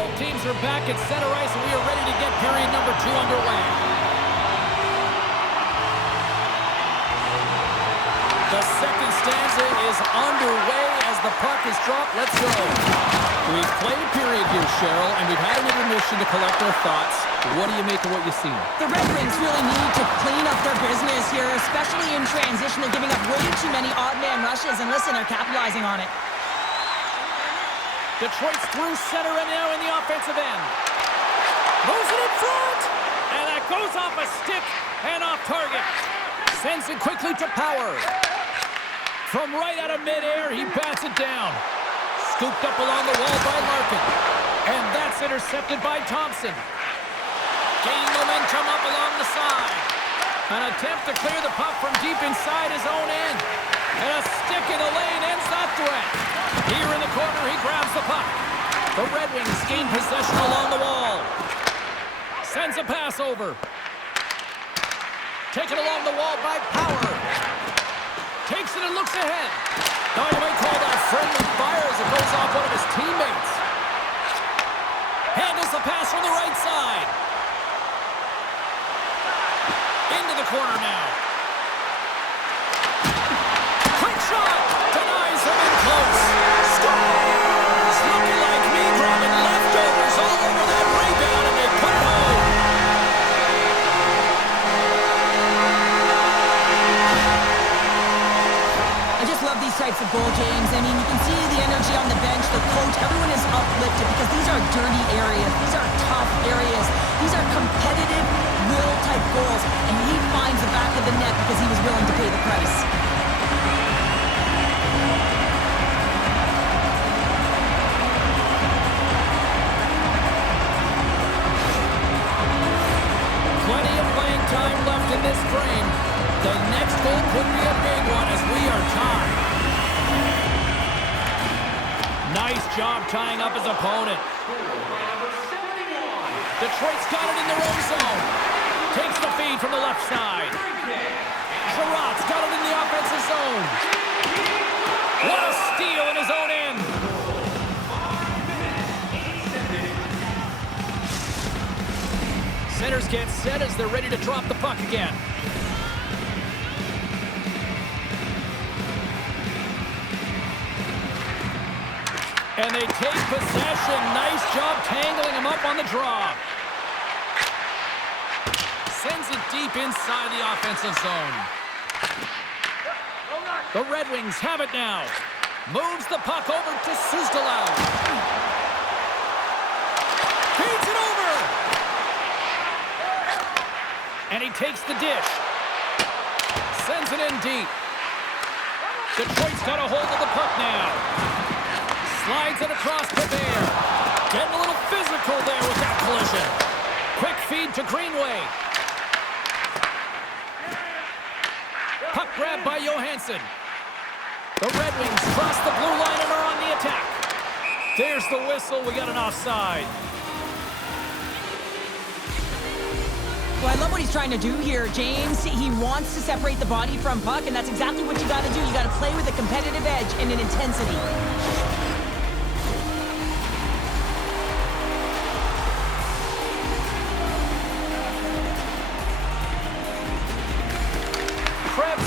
Both teams are back at center ice, and we are ready to get period number 2 underway. The second stanza is underway as the puck is dropped. Let's go. We've played period here, Cheryl, and we've had an intermission to collect our thoughts. What do you make of what you've seen? The Red Wings really need to clean up their business here, especially in transition. They're giving up way too many odd-man rushes, and listen, they're capitalizing on it. Detroit's through center and now in the offensive end. Moves it in front! And that goes off a stick and off target. Sends it quickly to Power. From right out of midair, he bats it down. Scooped up along the wall by Larkin. And that's intercepted by Thompson. Gain momentum up along the side. An attempt to clear the puck from deep inside his own end. And a stick in the lane ends that threat. Here in the corner, he grabs the puck. The Red Wings gain possession along the wall. Sends a pass over. Taken along the wall by Power. Takes it and looks ahead. Now you might call that friendly fire as it goes off one of his teammates. Handles the pass from the right side. Into the corner now. Quick shot! Denies him in close. Scores! Looking like me grabbing leftovers all over that rebound, and they put it home. I just love these types of goal, James. I mean, you can see the energy on the bench, the coach, everyone is uplifted because these are dirty areas. These are tough areas. These are competitive, will-type goals, and he finds the back of the net because he was willing to pay the price. Plenty of playing time left in this frame. The next goal could be a big one as we are tied. Nice job tying up his opponent. Detroit's got it in their own zone. Takes the feed from the left side. Sherratt's got it in the offensive zone. What a steal in his own end. Centers get set as they're ready to drop the puck again. And they take possession. Nice job tangling him up on the draw. Sends it deep inside the offensive zone. The Red Wings have it now. Moves the puck over to Suzdalav. Feeds it over. And he takes the dish. Sends it in deep. Detroit's got a hold of the puck now. Slides it across to Bear. Getting a little physical there with that collision. Quick feed to Greenway. Puck grab by Johansson. The Red Wings cross the blue line and are on the attack. There's the whistle. We got an offside. Well, I love what he's trying to do here, James. He wants to separate the body from puck, and that's exactly what you got to do. You got to play with a competitive edge and an intensity.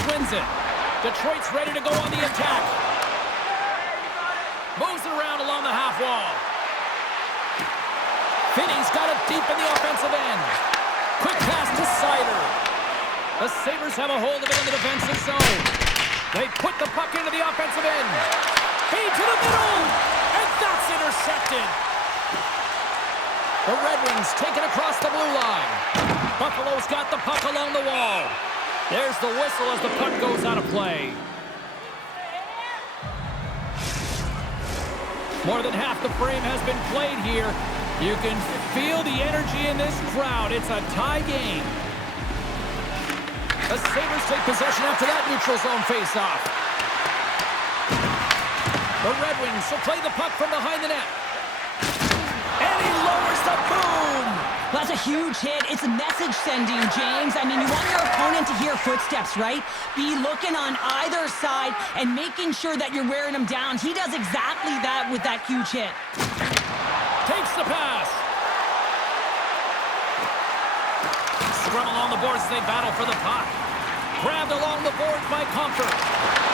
Wins it. Detroit's ready to go on the attack. Moves it around along the half wall. Finney's got it deep in the offensive end. Quick pass to Seider. The Sabres have a hold of it in the defensive zone. They put the puck into the offensive end. Feed to the middle. And that's intercepted. The Red Wings take it across the blue line. Buffalo's got the puck along the wall. There's the whistle as the puck goes out of play. More than half the frame has been played here. You can feel the energy in this crowd. It's a tie game. The Sabres take possession after that neutral zone faceoff. The Red Wings will play the puck from behind the net. And he lowers the boom. That's a huge hit. It's a message sending, James. I mean, you want your opponent to hear footsteps, right? Be looking on either side and making sure that you're wearing them down. He does exactly that with that huge hit. Takes the pass. scrum along the boards as they battle for the puck. Grabbed along the boards by Comfort.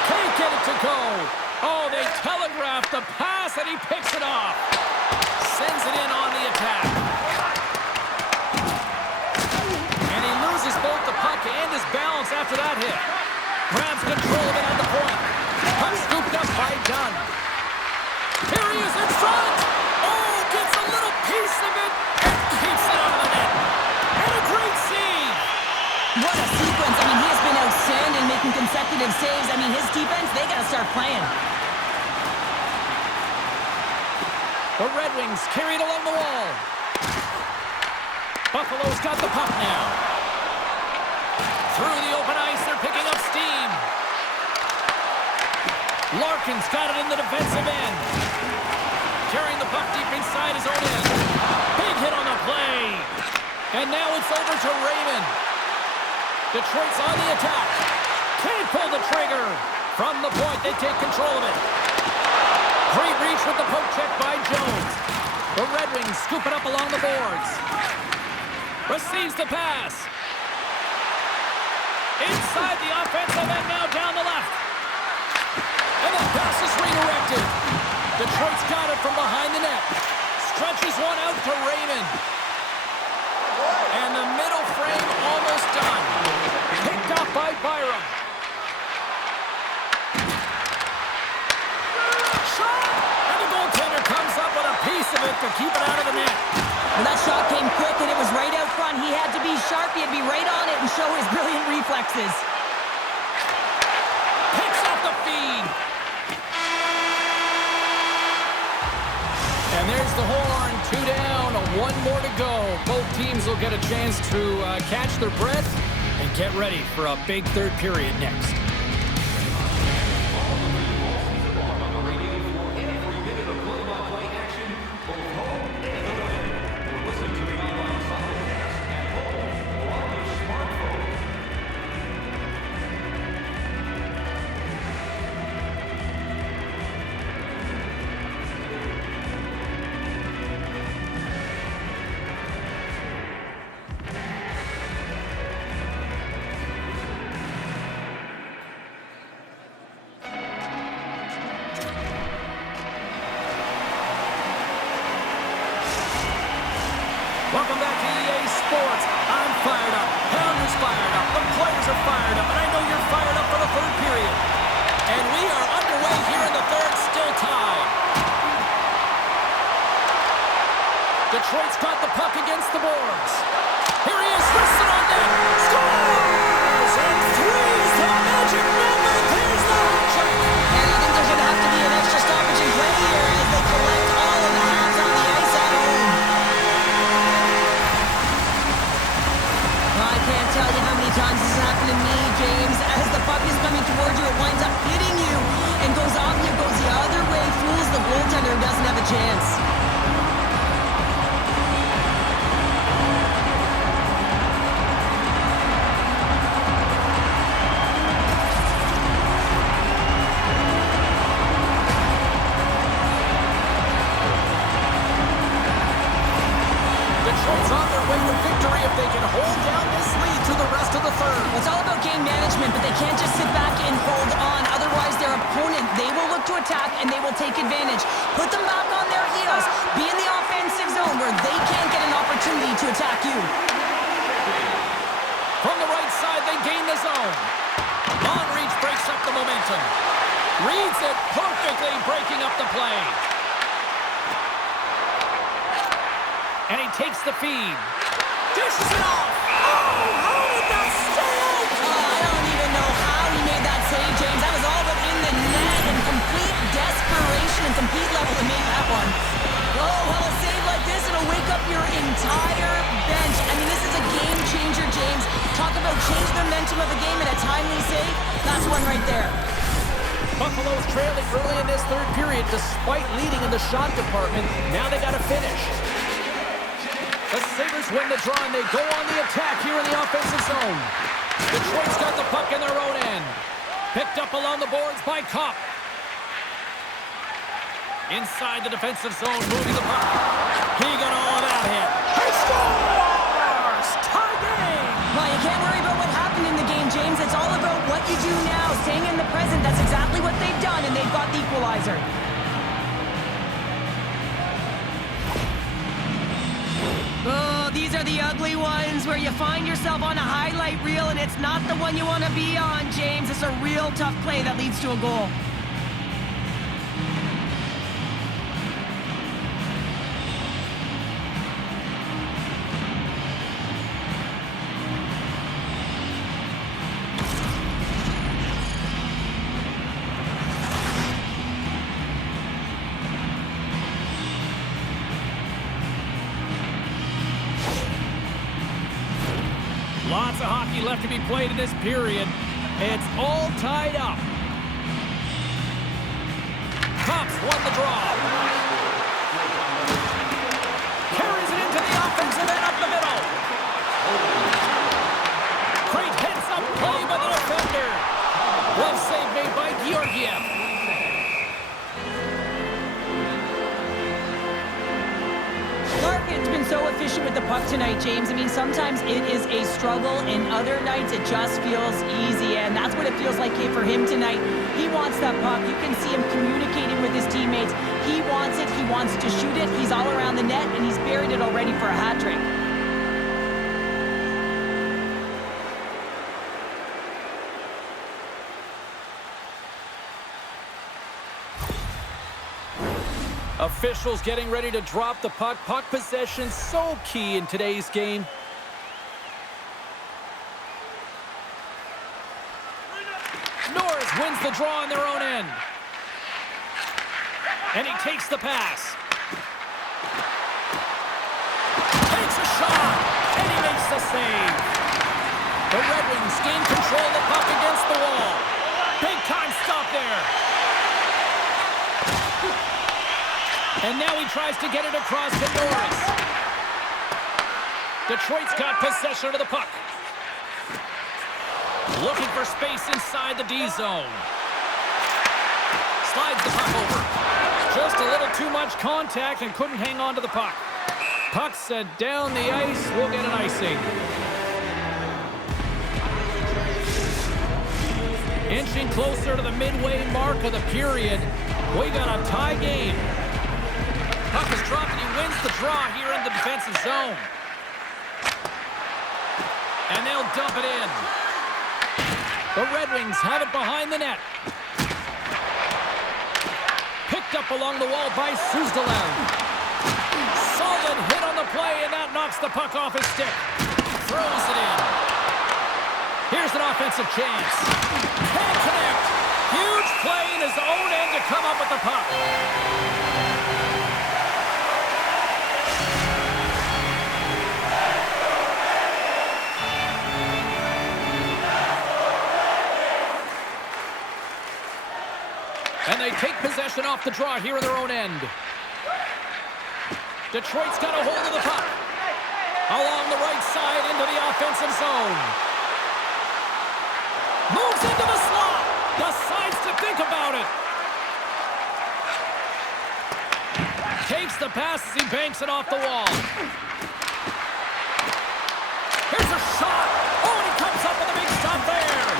Can't get it to go. Oh, they telegraphed the pass, and he picks it off. Sends it in on the attack. And he loses both the puck and his balance after that hit. Grabs control of it at the point. Puck scooped up by Dunn. Here he is in front. Oh, gets a little piece of it and keeps it out of the net. And a great save. What a sequence. I mean, he has been outstanding making consecutive saves. I mean, his defense, they got to start playing. The Red Wings carry it along the wall. Buffalo's got the puck now. Through the open ice, they're picking up steam. Larkin's got it in the defensive end. Carrying the puck deep inside his own end. Big hit on the play. And now it's over to Raymond. Detroit's on the attack. Can't pull the trigger. From the point, they take control of it. Great reach with the poke check by Jones. The Red Wings scoop it up along the boards. Receives the pass. Inside the offensive end, now down the left. And the pass is redirected. Detroit's got it from behind the net. Stretches one out to Raymond. And the middle frame almost done. Picked up by Byram. Shot! And the goaltender comes up with a piece of it to keep it out of the net. Well, that shot came quick, and it was right out front. He had to be sharp. He had to be right on it and show his brilliant reflexes. Picks up the feed. And there's the horn. 2 down, 1 more to go. Both teams will get a chance to catch their breath and get ready for a big third period next. Welcome back to EA Sports. I'm fired up. Pounder's fired up. The players are fired up. And I know you're fired up for the third period. And we are underway here in the third, still tied. Detroit's got the puck against the boards. Here he is, wristed on net. Scores! And three's the magic number. There's the home check. And I think there's going to have to be an extra stoppage in play here as they collect all of the halves on the ice at home. I can't tell you how many times this has happened to me, James. As the puck is coming towards you, it winds up hitting you and goes off you, goes the other way, fools the goaltender who doesn't have a chance. Detroit's on their way to victory if they can hold down this lead through the rest of the third. It's all about game management, but they can't just sit back and hold on. Otherwise, their opponent, they will look to attack and they will take advantage. Put them back on their heels. Be in the offensive zone where they can't get an opportunity to attack you. From the right side, they gain the zone. On reach breaks up the momentum. Reads it perfectly, breaking up the play. And he takes the feed. Dishes it off. Oh, how did that stay out? I don't even know how he made that save, James. That was all but in the net and complete desperation and complete level to make that one. Oh, well, a save like this, it'll wake up your entire bench. I mean, this is a game changer, James. Talk about change the momentum of the game in a timely save. That's one right there. Buffalo's trailing early in this third period despite leading in the shot department. Now they got to finish. The Sabres win the draw, and they go on the attack here in the offensive zone. Detroit's got the puck in their own end. Picked up along the boards by Kopp. Inside the defensive zone, moving the puck. He got all of that hit. He scores! Tie game! equalizer. Oh, these are the ugly ones where you find yourself on a highlight reel and it's not the one you want to be on, James. It's a real tough play that leads to a goal. Lots of hockey left to be played in this period. It's all tied up. Cops won the draw. Carries it into the offensive end up the middle. Great heads-up play by the defender. Glove save made by Georgiev. Larkin's been so efficient with the puck tonight, James. I mean, sometimes it is a struggle, and other nights it just feels easy, and that's what it feels like here for him tonight. He wants that puck. You can see him communicating with his teammates. He wants it. He wants to shoot it. He's all around the net, and he's buried it already for a hat trick. Officials getting ready to drop the puck. Puck possession so key in today's game. Norris wins the draw on their own end. And he takes the pass. Takes a shot. And he makes the save. The Red Wings gain control of the puck against the wall. Big time stop there. And now he tries to get it across to Norris. Detroit's got possession of the puck. Looking for space inside the D zone. Slides the puck over. Just a little too much contact and couldn't hang on to the puck. Puck sent down the ice. We'll get an icing. Inching closer to the midway mark of the period. We got a tie game. Puck is dropped and he wins the draw here in the defensive zone. And they'll dump it in. The Red Wings have it behind the net. Picked up along the wall by Suzdalev. Solid hit on the play, and that knocks the puck off his stick. Throws it in. Here's an offensive chance. Can't connect. Huge play in his own end to come up with the puck. And they take possession off the draw here in their own end. Detroit's got a hold of the puck. Along the right side into the offensive zone. Moves into the slot. Decides to think about it. Takes the pass as he banks it off the wall. Here's a shot. Oh, and he comes up with a big stop there.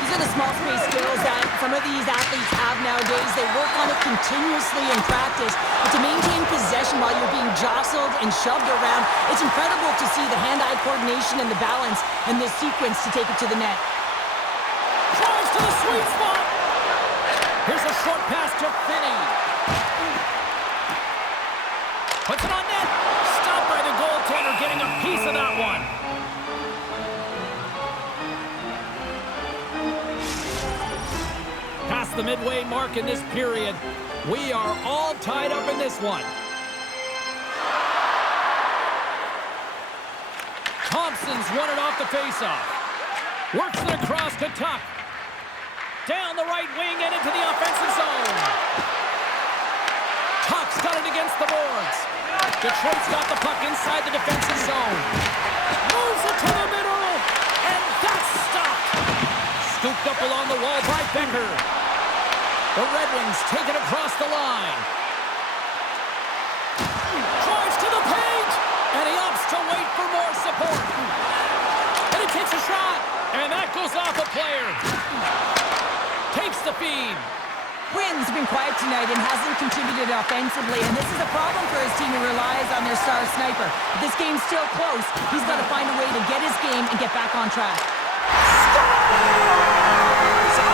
These are the small space skills that some of these athletes have nowadays. They work on it continuously in practice. But to maintain possession while you're being jostled and shoved around, it's incredible to see the hand-eye coordination and the balance in this sequence to take it to the net. Drives to the sweet spot. Here's a short pass to Finney. Puts it on net. Stopped by the goaltender, getting a piece of that one. Past the midway mark in this period. We are all tied up in this one. Thompson's won it off the faceoff. Works it across to Tuck. Down the right wing and into the offensive zone. Tuck's got it against the boards. Detroit's got the puck inside the defensive zone. Moves it to the middle. And that's stopped. Scooped up along the wall by Becker. The Red Wings take it across the line. Drives to the paint. And he opts to wait for more support. And he takes a shot. And that goes off a player. Takes the feed. Quins has been quiet tonight and hasn't contributed offensively, and this is a problem for his team who relies on their star sniper. But this game's still close. He's got to find a way to get his game and get back on track. Scores! A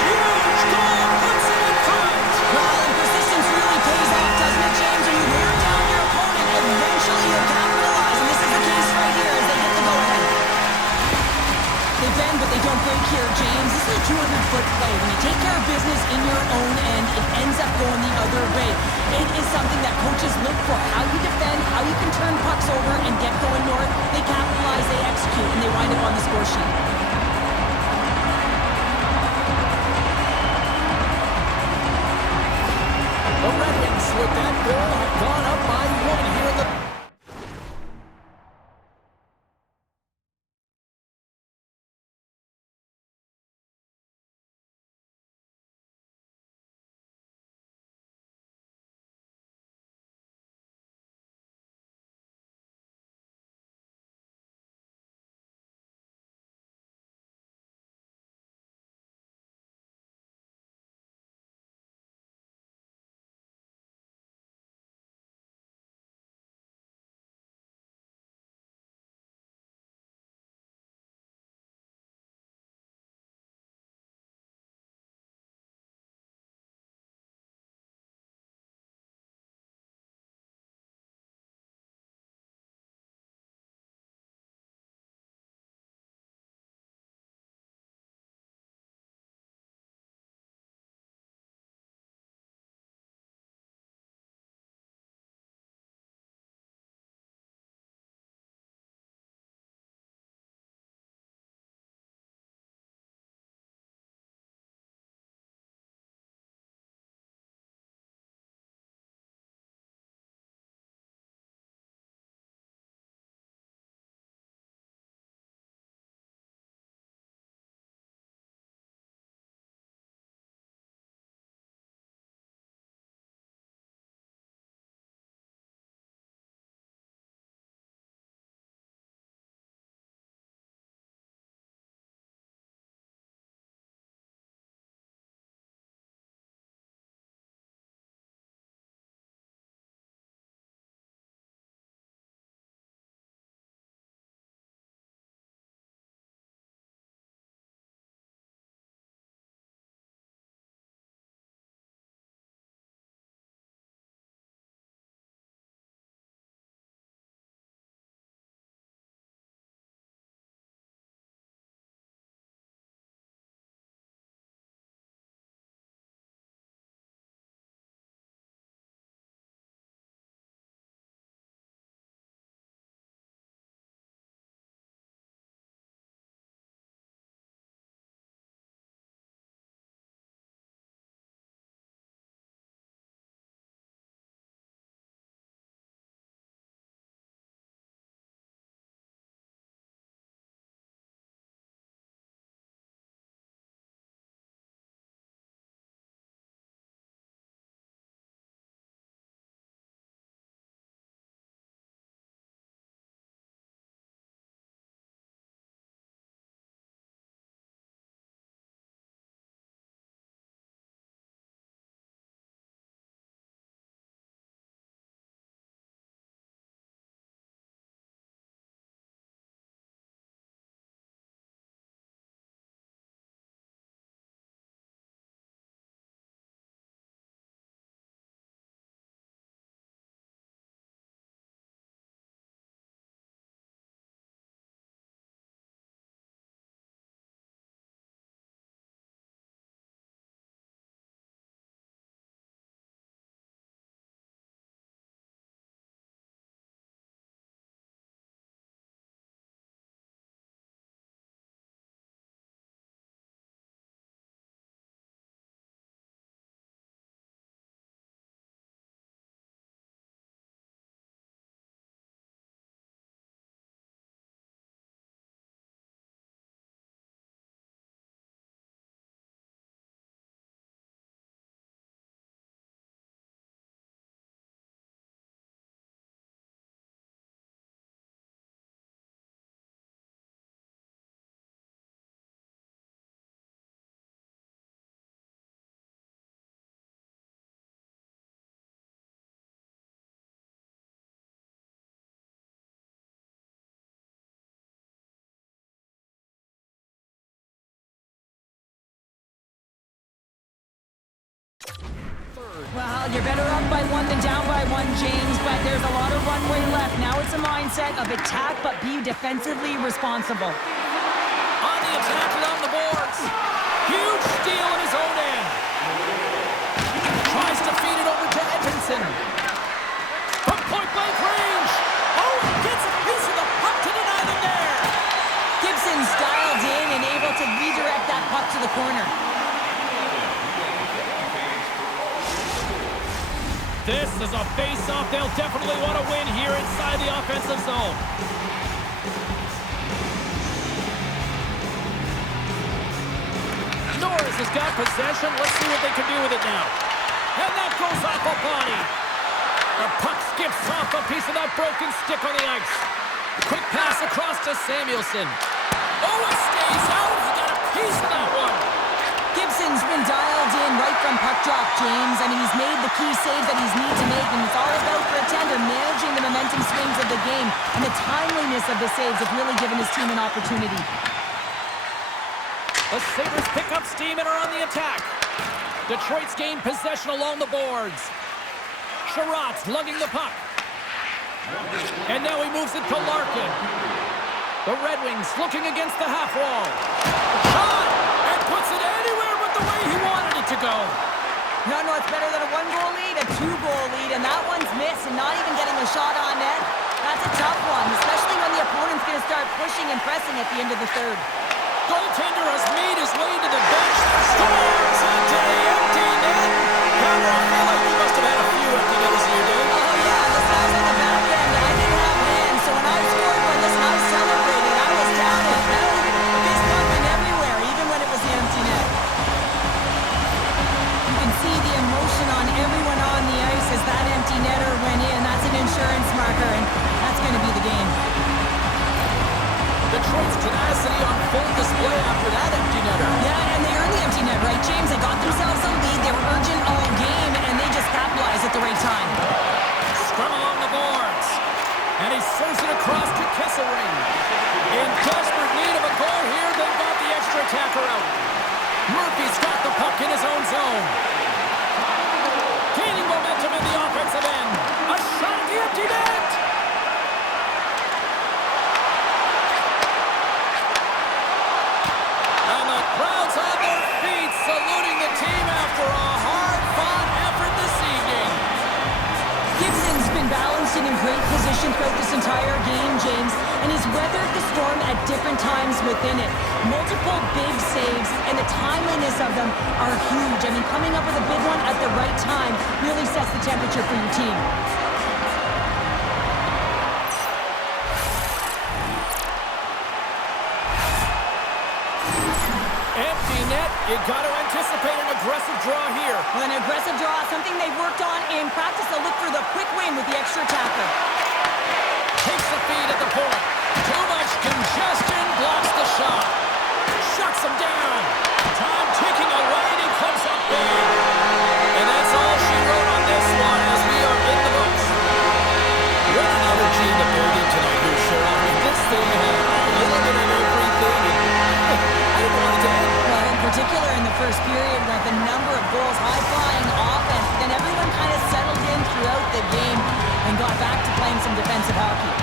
huge goal puts him in front! Well, and persistence really pays off, doesn't it, James? When you wear down your opponent, eventually you'll capitalize, and this is the case right here as they get the go-ahead. They bend, but they don't break here, James. This is a 200-foot play. When you take care of business in your own end, it ends up going the other way. It is something that coaches look for. How you defend, how you can turn pucks over and get going north. They capitalize, they execute, and they wind up on the score sheet. The Red Wings with that goal have gone up by one here in the third. Well, you're better up by one than down by one, James, but there's a lot of runway left. Now it's a mindset of attack, but be defensively responsible. On the attack along the boards. Huge steal in his own end. Tries to feed it over to Edmondson. From point-blank range. Oh, he gets a piece of the puck to deny them there. Gibson's dialed in and able to redirect that puck to the corner. This is a face-off they'll definitely want to win here inside the offensive zone. Norris has got possession. Let's see what they can do with it now. And that goes off a body. The puck skips off a piece of that broken stick on the ice. Quick pass across to Samuelson. Oh, it stays out. He got a piece of that one. Gibson's been dialed in right from puck drop, James. I mean, he's made the key saves that he's need to make, and it's all about for a tender managing the momentum swings of the game, and the timeliness of the saves have really given his team an opportunity. The Sabres pick up steam and are on the attack. Detroit's gained possession along the boards. Sherratt's lugging the puck. And now he moves it to Larkin. The Red Wings looking against the half wall. Shot! And puts it anywhere but the way he wanted it to go. No, it's better than a one-goal lead, a two-goal lead, and that one's missed and not even getting a shot on net. That's a tough one, especially when the opponent's going to start pushing and pressing at the end of the third. Goaltender has made his way to the bench. Scores into the empty net. Connor, I feel like you must have had a few empty netters in your day. Oh, yeah, this guy's on the back end. I didn't have hands, so when I scored one, listen, I celebrated. I was down and out, fist pumping everywhere, even when it was the empty net. You can see the emotion on everyone on the ice as that empty netter went in. That's an insurance marker, and that's going to be the game. Detroit's tenacity on full display after that empty netter. Yeah, and they earned the empty net, right, James? They got themselves a lead. They were urgent all game, and they just capitalized at the right time. Scrum along the boards. And he serves it across to Kessering. In desperate need of a goal here, they've got the extra attacker out. Murphy's got the puck in his own zone. Gaining momentum in the offensive end. A shot at the empty net. And the crowd's on their feet, saluting the team after a hard-fought effort this evening. Gibson's been balanced and in great position throughout this entire game, James, and he's weathered the storm at different times within it. Multiple big saves, and the timeliness of them are huge. I mean, coming up with a big one at the right time really sets the temperature for your team. Empty net, you got to anticipate an aggressive draw here. Well, an aggressive draw, something they've worked on in practice. They'll look for the quick win with the extra attacker. Takes the feed at the point. Too much congestion, blocks the shot. Shuts him down. Time ticking away, and he comes up big. And that's all she wrote on this one as we are in the books. What an energy in the building tonight here, Cheryl. I mean, this thing had a little bit of everything. I didn't want it to end. Well, in particular in the first period, with a number of goals, high-flying offense, then everyone kind of settled in throughout the game and got back to playing some defensive hockey.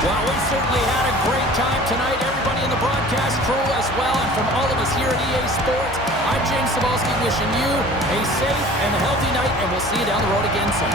Well, we certainly had a great time tonight. Everybody in the broadcast crew as well, and from all of us here at EA Sports, I'm James Cybulski wishing you a safe and healthy night, and we'll see you down the road again soon.